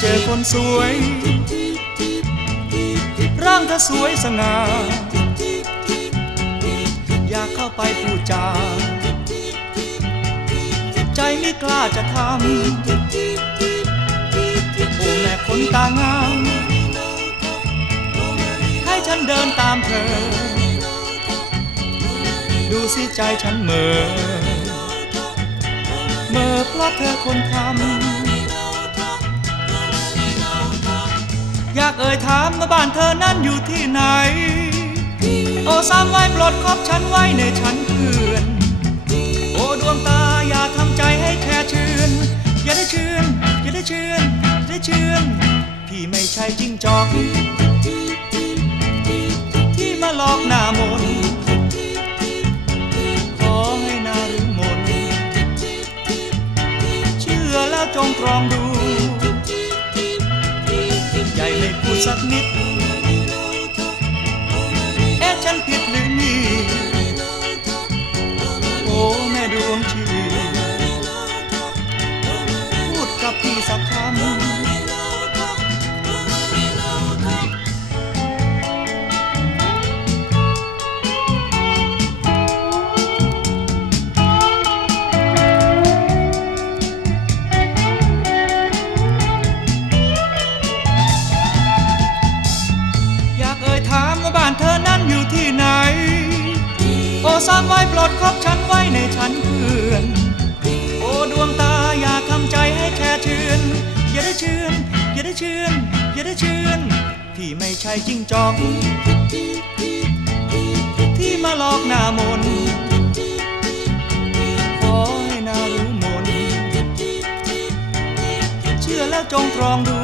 เจอคนสวย ร่างเธอสวยสง่า อยากเข้าไปพูดจา ใจไม่กล้าจะทำโอ้แม่คนตางาม ให้ฉันเดินตามเธอ ดูสิใจฉันเหม่อเหม่อเพราะเธอคนทำ เอ่ยถามว่าบ้านเธอนั้นอยู่ที่ไหน โอ้สามไว้ปลดคบฉันไว้ในฉันเพื่อน โอ้ดวงตาอย่าทำใจให้แค่เชื่อนอย่าได้เชื่อนอย่าได้เชื่อนอย่าได้เชื่อนพี่ไม่ใช่จิ้งจอก ที่มาหลอกหน้ามนต์ขอให้หนาหรือมนต์เชื่อแล้วจงตรองดู ไม่พูดสักนิด เอ๊ะฉันผิดหรือนี่ โอ้แม่ดวงชีพูดกับพี่สักคำางไว้ปลดครบฉันไว้ในฉันเพื่อน โอ้ดวงตาอย่าทำใจให้แค่เชื่อนอย่าได้เชื่อนอย่าได้เชื่อนอย่าได้เชื่อนพี่ไม่ใช่จิ้งจอกที่มาหลอกหน้ามนขอให้หนารือมนเชื่อแล้วจงตรองดู